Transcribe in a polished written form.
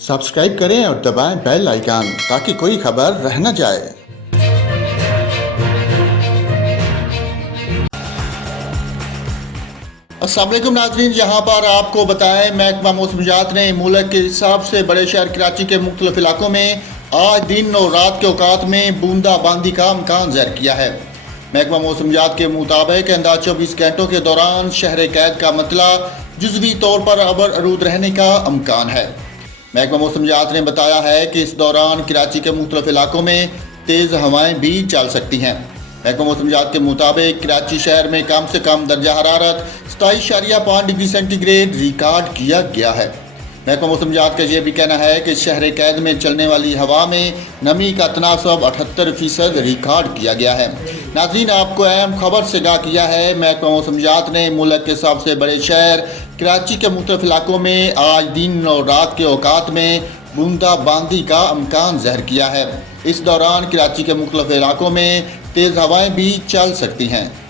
Subscribe करें और दबाएं बेल आइकन ताकि कोई खबर रह न जाए। अस्सलाम वालेकुम नाज़रीन, यहाँ पर आपको बताएं महकमा मौसमियात ने मुल्क के सबसे बड़े शहर कराची के मुख्तलिफ इलाकों में आज दिन और रात के औकात में बूंदाबांदी का इम्कान ज़ाहिर किया है। महकमा मौसमियात के मुताबिक आइंदा 24 घंटों के दौरान शहर कैद का मतला जुज़वी तौर पर अबर आलूद रहने का इम्कान है। महकमा मौसमियात ने बताया है कि इस दौरान कराची के मुख्तलिफ इलाकों में तेज़ हवाएं भी चल सकती हैं। महकमा मौसमियात के मुताबिक कराची शहर में कम से कम दर्जा हरारत 27.5 डिग्री सेंटीग्रेड रिकॉर्ड किया गया है। महकमा मौसमियात का यह भी कहना है कि शहर कैद में चलने वाली हवा में नमी का तनासब 78% रिकॉर्ड किया गया है। नाज़रीन, आपको अहम खबर से आगाह किया है, महकमा मौसमियात ने मुल्क के सबसे बड़े शहर कराची के मुख्तलिफ इलाकों में आज दिन और रात के औकात में बूंदाबांदी का इम्कान ज़ाहिर किया है। इस दौरान कराची के मुख्तलिफ इलाकों में तेज़ हवाएं भी चल सकती हैं।